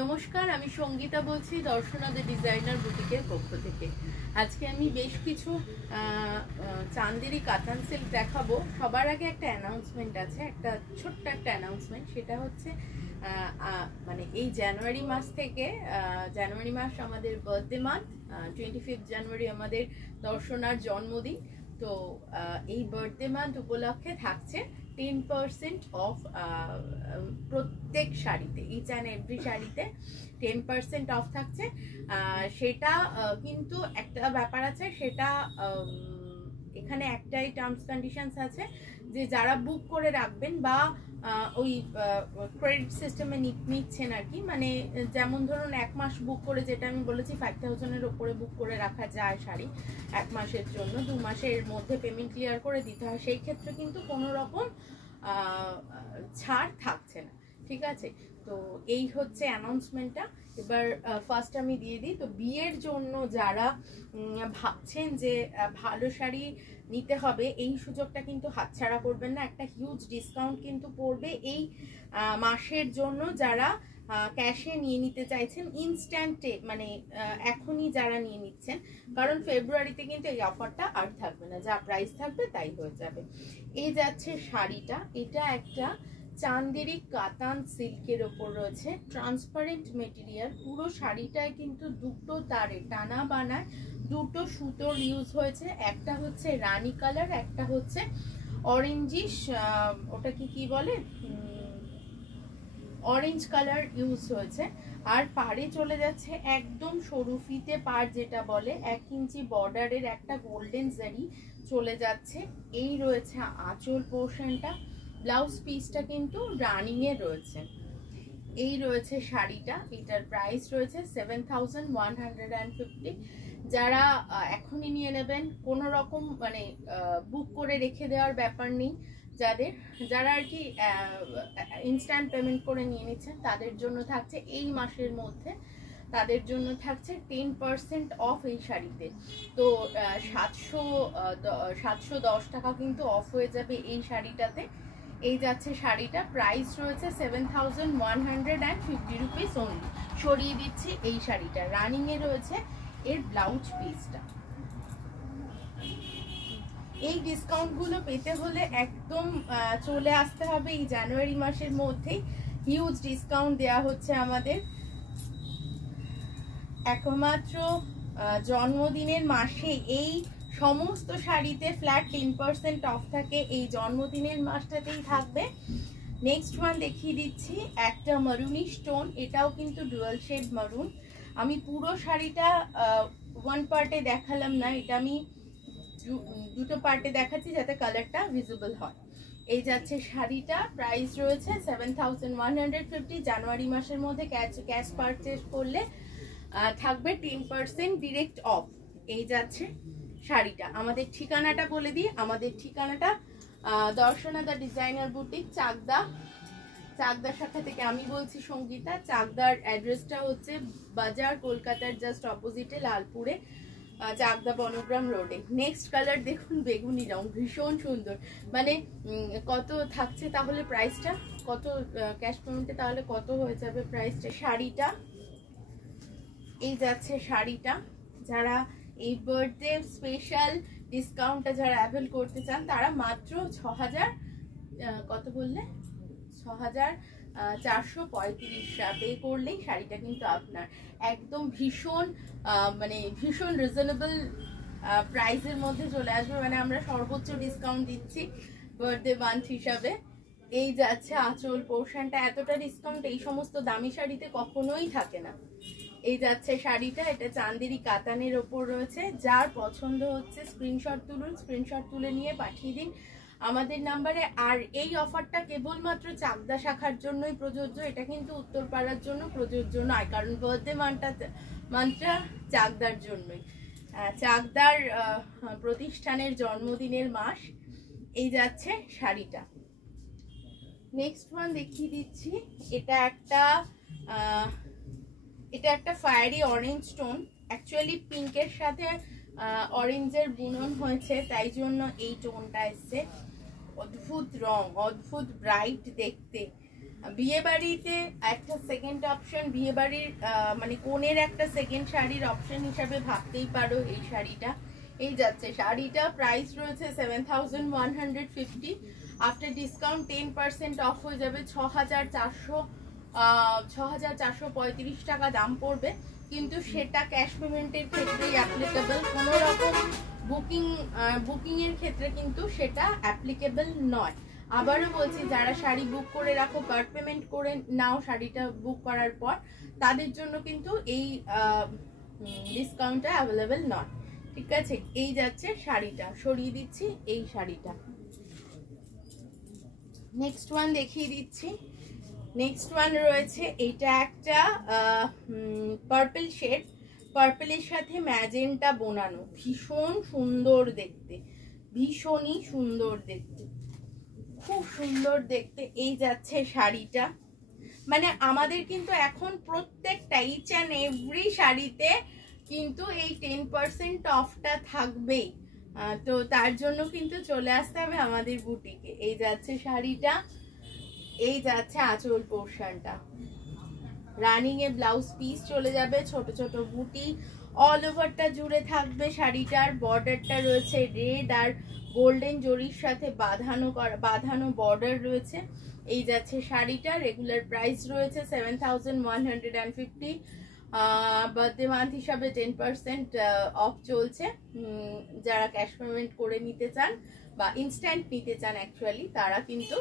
নমস্কার, আমি সঙ্গীতা বলছি দর্শনা দ্য ডিজাইনার বুটিকের পক্ষ থেকে। আজকে আমি বেশ কিছু চান্দেরি কাতান সিল্ক দেখাবো। সবার আগে একটা অ্যানাউন্সমেন্ট আছে, একটা ছোট্ট একটা অ্যানাউন্সমেন্ট। সেটা হচ্ছে মানে এই জানুয়ারি মাস থেকে, জানুয়ারি মাস আমাদের বার্থডে মান্থ, 25 জানুয়ারি আমাদের দর্শনার জন্মদিন। তো এই বার্থডে মান্থ উপলক্ষে থাকছে 10% অফ প্রত্যেক শাড়িতে, ইচ অ্যান্ড এভরি শাড়িতে 10% অফ থাকছে। সেটা কিন্তু একটা ব্যাপার আছে, সেটা এখানে একটাই টার্মস কন্ডিশনস আছে যে যারা বুক করে রাখবেন বা ওই ক্রেডিট সিস্টেমে নিচ্ছেন আর কি, মানে যেমন ধরুন 1 মাস বুক করে, যেটা আমি বলেছি 5000-এর ওপরে বুক করে রাখা যায় শাড়ি 1 মাসের জন্য, 2 মাসের মধ্যে পেমেন্ট ক্লিয়ার করে দিতে হয়, সেই ক্ষেত্রে কিন্তু কোনো রকম ছাড় থাকছে না। ঠিক আছে, তো এই হচ্ছে অ্যানাউন্সমেন্টটা। এবার ফার্স্ট আমি দিয়ে দিই। তো বিয়ের জন্য যারা ভাবছেন যে ভালো শাড়ি নিতে হবে, এই সুযোগটা কিন্তু হাতছাড়া করবেন না। একটা হিউজ ডিসকাউন্ট কিন্তু পড়বে এই মাসের জন্য। যারা ক্যাশে নিয়ে নিতে চাইছেন ইনস্ট্যান্টে, মানে এখনই যারা নিয়ে নিচ্ছেন, কারণ ফেব্রুয়ারিতে কিন্তু এই অফারটা আর থাকবে না, যা প্রাইস থাকবে তাই হয়ে যাবে। এই যাচ্ছে শাড়িটা, এটা একটা চান্দেরি কাতান সিল্কের ওপর রয়েছে, ট্রান্সপারেন্ট মেটেরিয়াল। পুরো শাড়িটায় কিন্তু দুটো তারে টানা বানায়, দুটো সুতোর ইউজ হয়েছে। একটা হচ্ছে রানী কালার, একটা হচ্ছে অরেঞ্জিশ, ওটাকে কি বলে, অরেঞ্জ কালার ইউজ হয়েছে। আর পাড়ে চলে যাচ্ছে একদম সরু ফিতে পাড়, যেটা বলে 1 ইঞ্চি বর্ডারের একটা গোল্ডেন জারি চলে যাচ্ছে। এই রয়েছে আঁচল পোর্শনটা, ব্লাউজ পিসটা কিন্তু রানিং এ রয়েছে। এই রয়েছে শাড়িটা, এটার প্রাইস রয়েছে 7150। যারা এখনই নিয়ে নেবেন, কোনো রকম মানে বুক করে রেখে দেওয়ার ব্যাপার নেই। যারা আর কি ইনস্ট্যান্ট পেমেন্ট করে নিয়ে নিচ্ছেন, তাদের জন্য থাকছে এই মাসের মধ্যে, তাদের জন্য থাকছে 10% অফ এই শাড়িতে। তো 710 টাকা কিন্তু অফ হয়ে যাবে এই শাড়িটাতে। এই যাচ্ছে শাড়িটা, প্রাইস রয়েছে 7150 রুপিস অনলি। সরিয়ে দিচ্ছি এই শাড়িটা, রানিং এ রয়েছে এর ব্লাউজ পিসটা। এই ডিসকাউন্ট গুলো পেতে হলে একদম চলে আসতে হবে এই জানুয়ারি মাসের মধ্যেই। হিউজ ডিসকাউন্ট দেয়া হচ্ছে আমাদের একমাত্র জন্মদিনের মাসে। এই সমস্ত শাড়িতে ফ্ল্যাট 10% অফ থাকে, এই জন্মদিনের মাসটাতেই থাকবে। নেক্সট ওয়ান দেখিয়ে দিচ্ছি, একটা মারুনি স্টোন, এটাও কিন্তু ডুয়াল শেড মারুন। আমি পুরো শাড়িটা ওয়ান পার্টে দেখালাম না, এটা আমি দুটো পার্টে দেখাচ্ছি যাতে কালারটা ভিজিবল হয়। এই যাচ্ছে শাড়িটা, প্রাইস রয়েছে 7150। জানুয়ারি মাসের মধ্যে ক্যাশ পারচেজ করলে থাকবে 10% ডিরেক্ট অফ। এই যাচ্ছে শাড়িটা। আমাদের ঠিকানাটা বলে দিই, আমাদের ঠিকানাটা Darshana the designer boutique, Chakdah শাখা থেকে আমি বলছি সঙ্গীতা। চাকদার অ্যাড্রেসটা হচ্ছে বাজার, কলকাতার জাস্ট অপোজিটে, লালপুরে, চাকদা বনগ্রাম রোডে। নেক্সট কালার দেখুন, বেগুনি রং, ভীষণ সুন্দর। মানে কত থাকছে তাহলে প্রাইসটা, কত ক্যাশ পেমেন্টে তাহলে কত হয়ে যাবে প্রাইসটা। শাড়িটা এই যাচ্ছে শাড়িটা। যারা এই বার্থডে স্পেশাল ডিসকাউন্টটা যারা অ্যাভেল করতে চান, তারা মাত্র 6000, কত বললে, 6435 পে করলেই শাড়িটা কিন্তু আপনার একদম ভীষণ মানে ভীষণ রিজনেবল প্রাইসের মধ্যে চলে আসবে। মানে আমরা সর্বোচ্চ ডিসকাউন্ট দিচ্ছি বার্থডে মান্থ হিসাবে। এই যাচ্ছে আঁচল পোর্শনটা, এতটা ডিসকাউন্ট এই সমস্ত দামি শাড়িতে কখনোই থাকে না। এই যাচ্ছে শাড়িটা, এটা চান্দেরি কাতানের ওপর রয়েছে। যার পছন্দ হচ্ছে স্ক্রিনশট তুলুন, স্ক্রিনশট তুলে নিয়ে পাঠিয়ে দিন আমাদের নাম্বারে। আর এই অফারটা কেবলমাত্র চাকদা শাখার জন্যই প্রযোজ্য, এটা কিন্তু উত্তরপাড়ার জন্য প্রযোজ্য নয়, কারণ বার্থডে মান্থটা চাকদার জন্যই, চাকদার প্রতিষ্ঠানের জন্মদিনের মাস। এই যাচ্ছে শাড়িটা। নেক্সট ওয়ান দেখিয়ে দিচ্ছি, এটা একটা ফায়ারি অরেঞ্জ টোন। অ্যাকচুয়ালি পিঙ্কের সাথে অরেঞ্জের বুনন হয়েছে, তাই জন্য এই টোনটা এসছে। অদ্ভুত রং, অদ্ভুত ব্রাইট দেখতে, বিয়ে বাড়িতে একটা সেকেন্ড অপশন, বিয়ে বাড়ির মানে কোনের একটা সেকেন্ড শাড়ির অপশন হিসাবে ভাবতেই পারো এই শাড়িটা। এই যাচ্ছে শাড়িটা, প্রাইস রয়েছে 7150, আফটার ডিসকাউন্ট 10% অফ হয়ে যাবে 6435 টাকা দাম পড়বে। কিন্তু সেটা ক্যাশ পেমেন্টের ক্ষেত্রেই অ্যাপ্লিকেবল, কোনো রকম বুকিং এর ক্ষেত্রে কিন্তু সেটা অ্যাপ্লিকেবল নয়। আবারও বলছি, যারা শাড়ি বুক করে রাখো, কার্ড পেমেন্ট করে নাও শাড়িটা বুক করার পর, তাদের জন্য কিন্তু এই ডিসকাউন্টটা অ্যাভেলেবেল নয়। ঠিক আছে, এই যাচ্ছে শাড়িটা, সরিয়ে দিচ্ছি এই শাড়িটা। নেক্সট ওয়ান দেখিয়ে দিচ্ছি। নেক্সট ওয়ান রয়েছে এটা একটা পার্পল শেড, পার্পলের সাথে ম্যাজেন্টা বোনানো, ভীষণ সুন্দর দেখতে, ভীষণই সুন্দর দেখতে, খুব সুন্দর দেখতে। এই যাচ্ছে শাড়িটা, মানে আমাদের কিন্তু এখন প্রত্যেকটা ইচ অ্যান্ড এভরি শাড়িতে কিন্তু এই 10% অফটা থাকবেই। তো তার জন্য কিন্তু চলে আসতে হবে আমাদের বুটিকে। এই যাচ্ছে শাড়িটা, এই যাচ্ছে আঁচল পোর্শনটা, রানিং এ ব্লাউজ পিস চলে যাবে, ছোট ছোট বুটি অল ওভারটা জুড়ে থাকবে। শাড়িটার বর্ডারটা রয়েছে রেড আর গোল্ডেন জরির সাথে বাঁধানো বর্ডার রয়েছে। এই যাচ্ছে শাড়িটা, রেগুলার প্রাইস রয়েছে 7150। বার্থডে মান্থ হিসাবে 10% অফ চলছে। যারা ক্যাশ পেমেন্ট করে নিতে চান বা ইনস্ট্যান্ট নিতে চান অ্যাকচুয়ালি, তারা কিন্তু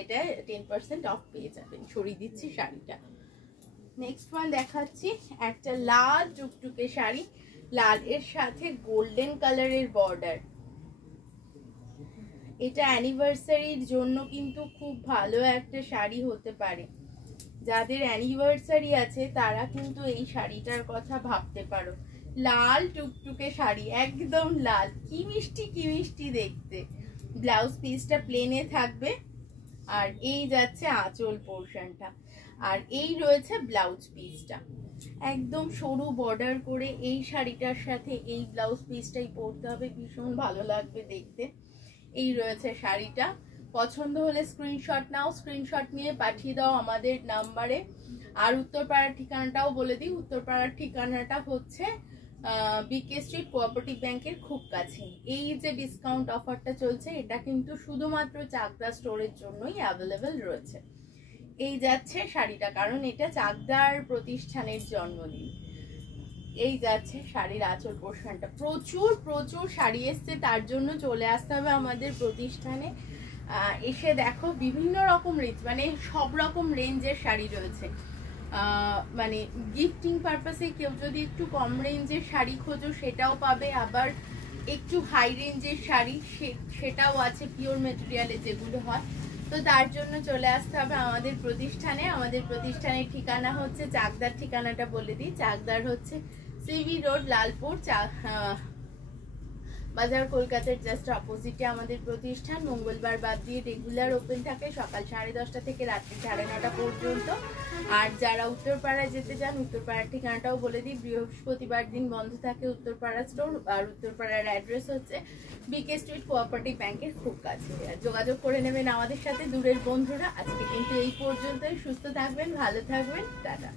এটা 10% অফ পেয়ে যাবেন। সরিয়ে দিচ্ছি শাড়িটা। নেক্সট ওয়ান দেখাচ্ছি একটা লাল টুকটুকে শাড়ি, লাল এর সাথে গোল্ডেন কালারের বর্ডার। এটা অ্যানিভার্সারির জন্য কিন্তু খুব ভালো একটা শাড়ি হতে পারে। যাদের অ্যানিভার্সারি আছে তারা কিন্তু এই শাড়িটার কথা ভাবতে পারো। লাল টুকটুকে শাড়ি, একদম লাল, কি মিষ্টি কি মিষ্টি দেখতে। ব্লাউজ পিসটা প্লেনে থাকবে, আর এই যাচ্ছে আঁচল পোর্শনটা, আর এই রয়েছে ব্লাউজ পিসটা। একদম সরু বর্ডার করে এই শাড়িটার সাথে এই ব্লাউজ পিসটাই পরতে হবে, ভীষণ ভালো লাগবে দেখতে। এই রয়েছে শাড়িটা। পছন্দ হলে স্ক্রিনশট নাও, স্ক্রিনশট নিয়ে পাঠিয়ে দাও আমাদের নাম্বারে। আর উত্তরপাড়ার ঠিকানাটাও বলে দিই, উত্তরপাড়ার ঠিকানাটা হচ্ছে বিকে স্ট্রিট কোঅপারেটিভ ব্যাংকের খুব কাছে। এই যে ডিসকাউন্ট অফারটা চলছে, এটা কিন্তু শুধুমাত্র চাকদা স্টোরের জন্যই অ্যাভেলেবেল রয়েছে। এই যাচ্ছে শাড়িটা, কারণ এটা চাকদার প্রতিষ্ঠানের জন্মদিন। এই যাচ্ছে শাড়ির আঁচল পোর্শনটা। প্রচুর প্রচুর শাড়ি এসছে, তার জন্য চলে আসতে হবে আমাদের প্রতিষ্ঠানে। এসে দেখো বিভিন্ন রকম রেঞ্জ, মানে সব রকম রেঞ্জের শাড়ি রয়েছে। মানে গিফটিং পারপাসে কেউ যদি একটু কম রেঞ্জের শাড়ি খোঁজো সেটাও পাবে, আবার একটু হাই রেঞ্জের শাড়ি সেটাও আছে, পিওর মেটেরিয়ালে যেগুলো হয়। তো তার জন্য চলে আসতে হবে আমাদের প্রতিষ্ঠানে। আমাদের প্রতিষ্ঠানের ঠিকানা হচ্ছে, চাকদার ঠিকানাটা বলে দিই, চাকদার হচ্ছে সিভি রোড, লালপুর বাজার, কলকাতার জাস্ট অপোজিটে আমাদের প্রতিষ্ঠান। মঙ্গলবার বাদ দিয়ে রেগুলার ওপেন থাকে সকাল 10:30 থেকে রাত্রি 9:30 পর্যন্ত। আর যারা উত্তরপাড়ায় যেতে চান, উত্তরপাড়ার ঠিকানাটাও বলে দিই, বৃহস্পতিবার দিন বন্ধ থাকে উত্তরপাড়া স্টোর। আর উত্তরপাড়ার অ্যাড্রেস হচ্ছে বিকে স্ট্রিট কোঅপারেটিভ ব্যাংকের খুব কাছে। যোগাযোগ করে নেবেন আমাদের সাথে দূরের বন্ধুরা। আজকে কিন্তু এই পর্যন্তই। সুস্থ থাকবেন, ভালো থাকবেন, টাটা।